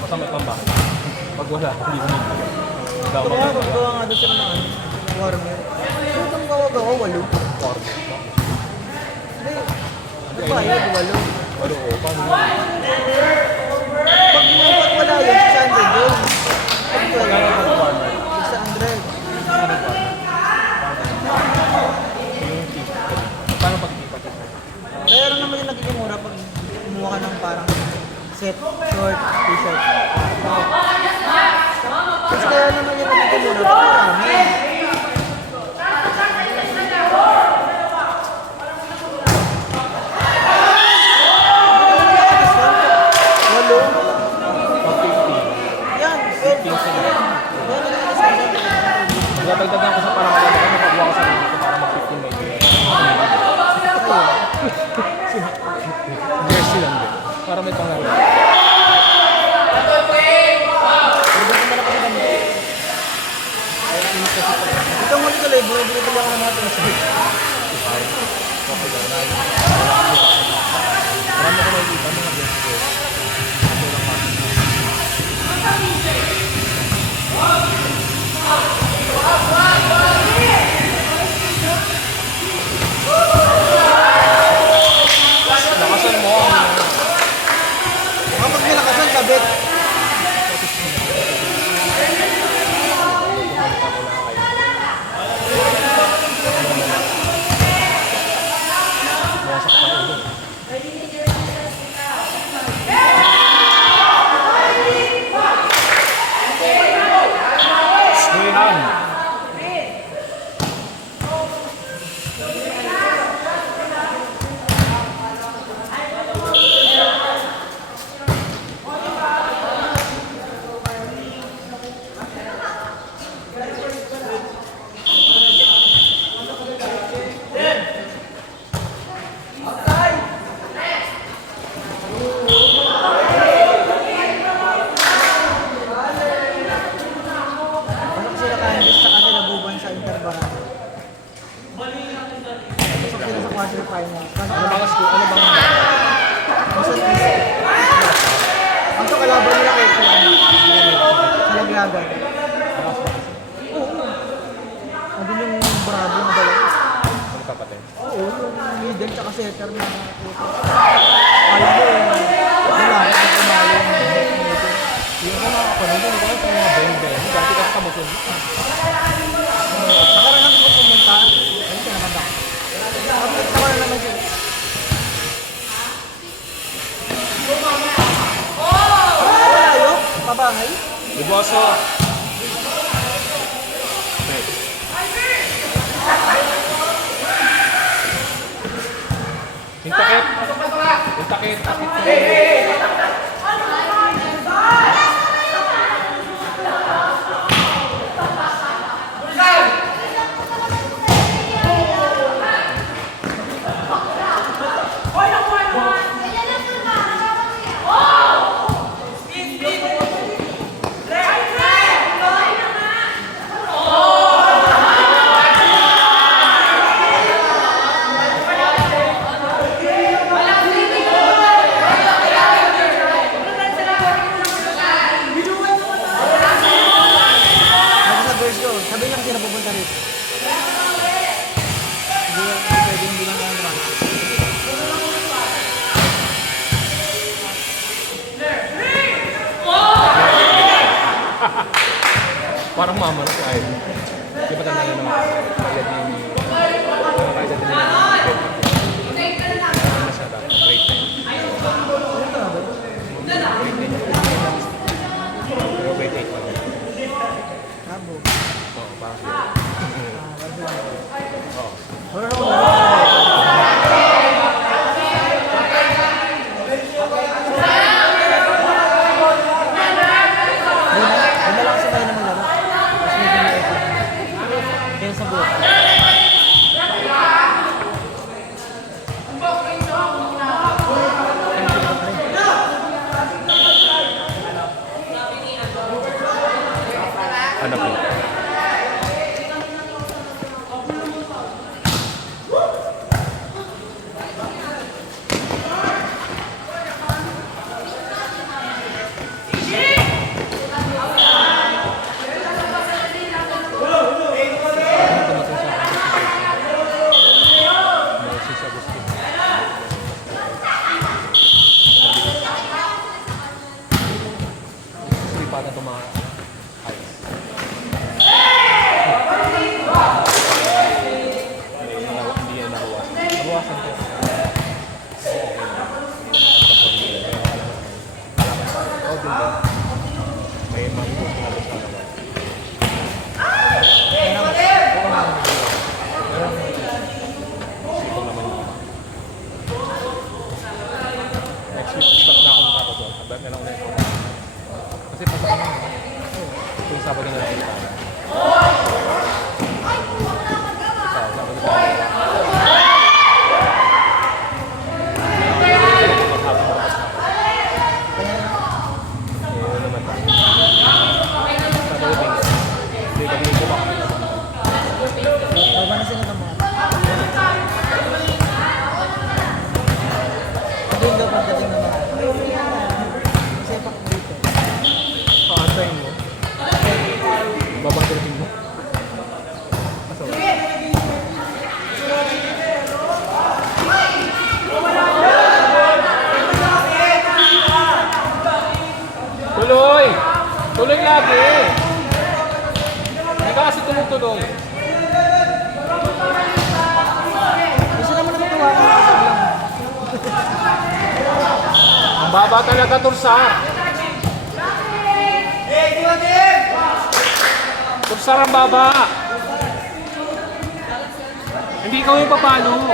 Basta may pambahay. Pag wala, hindi ko nito. Ito nga, magawa nga doon sila ng ano, warmer. Ito ang gawa-gawa, 8. Format. Hindi, nagbayad, 8. Walo o, paano yun? Pag wala yun, 600 yun. Pag wala, 600. Paano pag-ipat? Kaya lang naman yung nagiging mura pag kumuha ka ng parang set, short, t-shirt. Kasi kaya naman yung nagiging mura pag marami. Walo. 150. Yan, 15 sila. Nagdagdagan ko sa parang wala ko makakuha ko sa dito para mag-15 may kaya. Jersey lang din. Para may pangalan. Ito mo dito, bumibili ako ng mga t-shirt. Okay daw. Marami ko nakikita mga jersey. Ito lang kasi. Nakasan mo ang Kapag nilakasan, kabit. wasak pa ulo. Swehan. Pasok sila Candice sa kanila buban sa Interbaran. Pasok sila sa quarterfinals. Ano bang school? Ano bang Pasok sila. Ang sa kalaban nila kay sa Laglagan. Oo. Andun yung Bravo na dalawa. kapatid? Oo, yung middle tsaka setter na puto. Alam mo lalaki na kumalo yung middle. Yung mga kapatid, hindi ko alam sa mga beng-beng. Dati kasi kamutin. Nakaraan ko pumunta. Ayun, kinakanda ko. Kapit naman na naman sila. Malayo? Pabahay? Liboso! Yung takip! Yung takip! Sabi niya kasi napupunta rito. Hindi pwede hindi lang naman. Parang mama na si Ivy. Di ba tanda na naman? Kaya din ni... Ano kaya din nila ng grade 10? Ano na siya dati? Grade 10. Pero grade 8 pa lang. Tabo. Oo, parang siya. Oo. Wala naman na. Doon na lang sa tayo na maglaro. Mas medyo na ito. lipatan itong mga ice. Hindi yan nabawasan. Nabawasan ko. Oh, din. May mag-iwas na rin sa labas. Sipon naman yun. Next week, stop na ako makakapag. Abad na lang ulit ako. Kasi pasok na naman. Yung Sabado na lang ulit ako. Sabado na lang. Baba na sila ng mga. Ito yung dapat dating na mga. Sepak dito. Paantayin mo. Babangkiritin mo. Asa ba? Tuloy! Tuloy lagi! Hindi ka kasi tumutuloy. Gusto naman natutuwa ko sa lang. Ang baba talaga, Tursar. Tursar ang baba. Hindi ikaw yung papalo.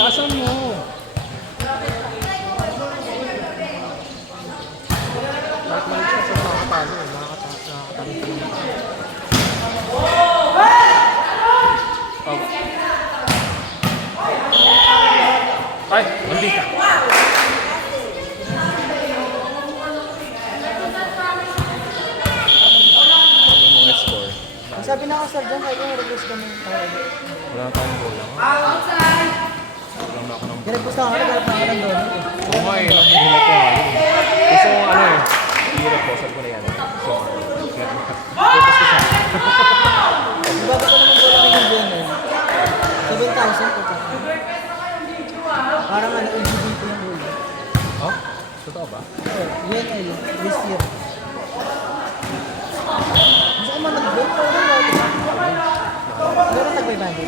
Tasan mo. Bakit mali siya sa mga papalo? Nakakatanong ko. Ay, hindi ka. Yung mga score. Ang sabi na kasal dyan, kahit yung request kami yung tawag. Wala tayong goal lang. Wala na ako ng goal. Direct na ako, nagharap na ako ng doon. Oo nga eh, nakihilat ko nga yun. Gusto ko ano eh, i-repost ko na yan. So, repost ko siya. Diba ba ko naman ko lang yung dyan eh? 7,000 po ka. Parang ano, LGBT yung rule. Oh? Totoo ba? Oo, yun ay this year. Gusto ko man nag-break, pero meron nag-500.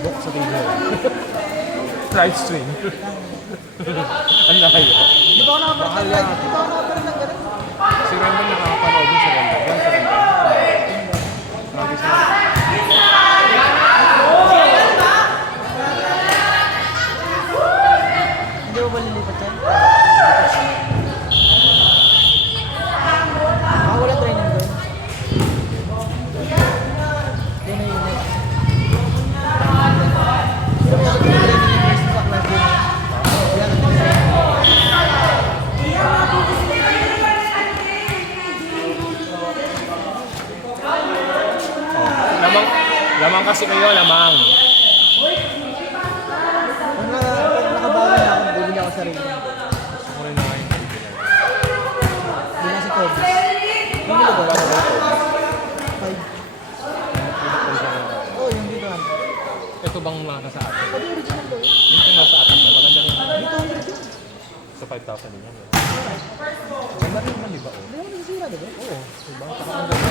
Book sa video. Live stream. Ang layo. Di ba ako nakapag-live? Di ba ako nakapag ng ganun? Si Rendon nakakapanood din sa Rendon. Yan sa Rendon. Nagis na. Hindi mo ba lilipat yan? Wala training doon. Hindi na yun eh. Hindi na yun training yung first pack na doon. Wala na training. Lamang kasi kayo, lamang. Pag nakabawi na ako, bibili ako sarili. Gusto ko rin na kayo. Hindi na si Kobe. Bumili ko. 5. Oo, yung dito lang. Ito bang nasa atin? Pwede original ko yun. Ito nasa atin. Maganda rin. Dito 100 yun. Sa 5,000 din yan. Maganda rin naman, di ba? Hindi mo nasisira, diba? Oo. Diba? Saka ang ganda.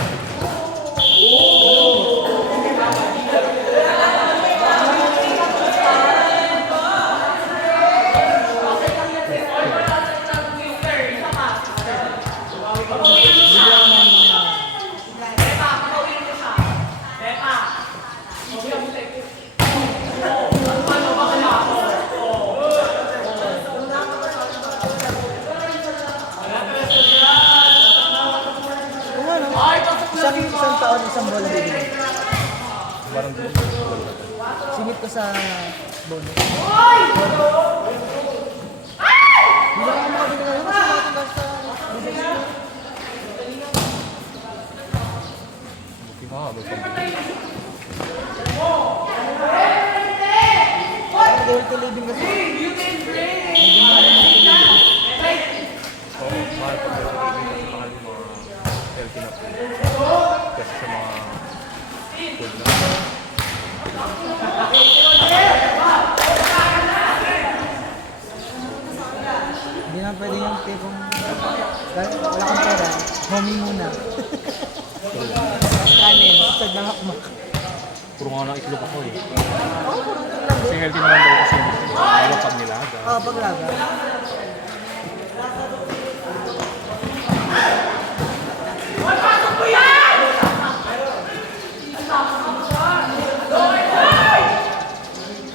Isang taon, isang bola bibili. Parang din. Singit ko sa bonus. Hindi na ako makabili ngayon kasi natin basta business ko. Buti ka, may pambili. Parang healthy living kasi. Medyo mahal yung healthy living. Oo, mahal pa rin. Kasi mahal yung mga healthy na food. Kasi sa mga food na. naman pwede yung tipong wala kang pera, homie muna. Kanin, sad ng hakmak. Puro nga ng itlog ako eh. Oo, puro lang. Kasi healthy naman daw kasi yung itlog. Iwan pag nilaga. Oo, paglaga.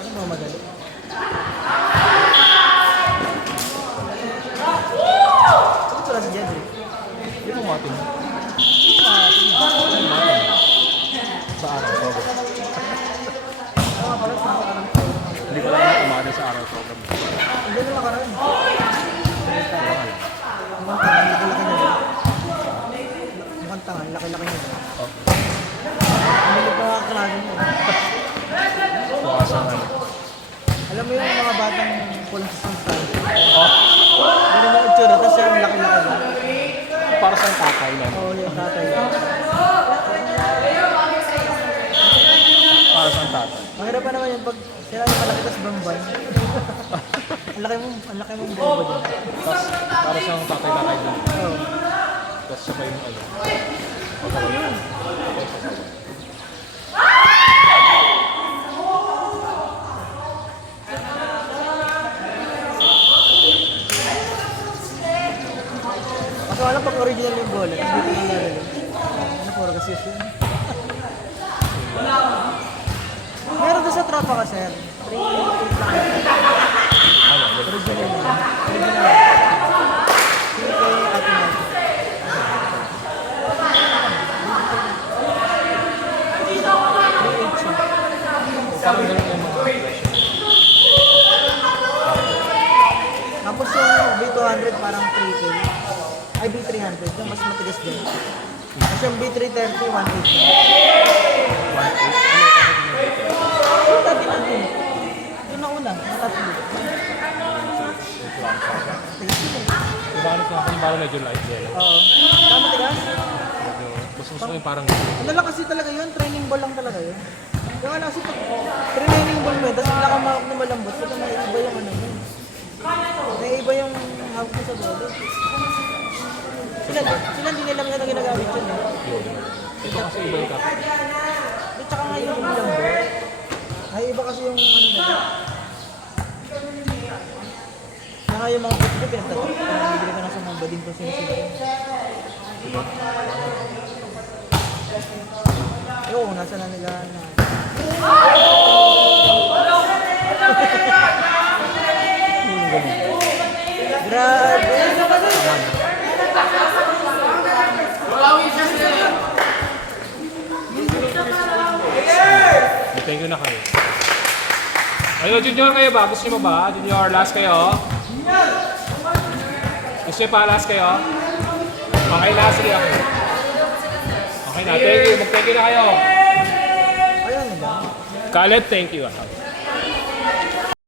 Ano ba madali? Ito pala si Jedrick. Hindi mo matin. Sa araw, sobrang. Oo, pala sa nakaraan. Hindi ko lang na umatin sa araw, sobrang. Hindi na nakaraan. Wala ka lang. Mukhang tangan, laki-laki niya. Mukhang tangan, laki-laki niya. Oh, Hindi ko pa kaklase niya. tuwasan na. Alam mo yung mga batang pulang sa sampan. Oh, Ganun yung itsura, tapos siya yung laki-laki ba? para sa tatay lang. Oo, yung tatay. Para sa tatay. Mahirap pa naman yung pag sila yung malaki tas bambay. Ang laki mong bobo din. Tapos, para sa tatay doon. Oo. Tapos sabay yung ano. Kasi wala pag original yung bola, hindi ko nang lalagay. Ano puro kasi yun? Meron doon sa tropa ka, sir. 3 lang. Ano, Original na. Original. Sige kay Ate Mike. parang ganun yung mga presyo. Tapos yung B200 parang 3K. Ay, B300. Yung mas matigas din. Tapos yung B330, 150. Yung dati natin. Yung nauna, natatlo. Diba ano ko yung parang medyo light din. Oo. Tama tigas? Medyo, gusto ko yung parang Ano lang kasi talaga yun, training ball lang talaga yun. Yung ano kasi pag training ball mo, tapos wala kang mahawak na malambot, pag naiiba yung ano mo. Naiiba yung hawak mo sa bola. Sila hindi nila masyadong ginagamit yun. yun. Ito kasi iba yung kapit. At saka nga yung lambot. Ay, iba kasi yung ano nila. Kaya nga yung mga putbol, pinagtatak. Parang bibili ka na sa mga bading kung sino-sino. Oo, nasa na nila na. Grabe! Thank you na kayo. Ayun, junior kayo ba? Gusto nyo mo ba? Junior, last kayo? Gusto nyo pa last kayo? Okay, last rin ako. Okay na, thank you. Mag-thank you na kayo. Ayun nila. Caleb, thank you.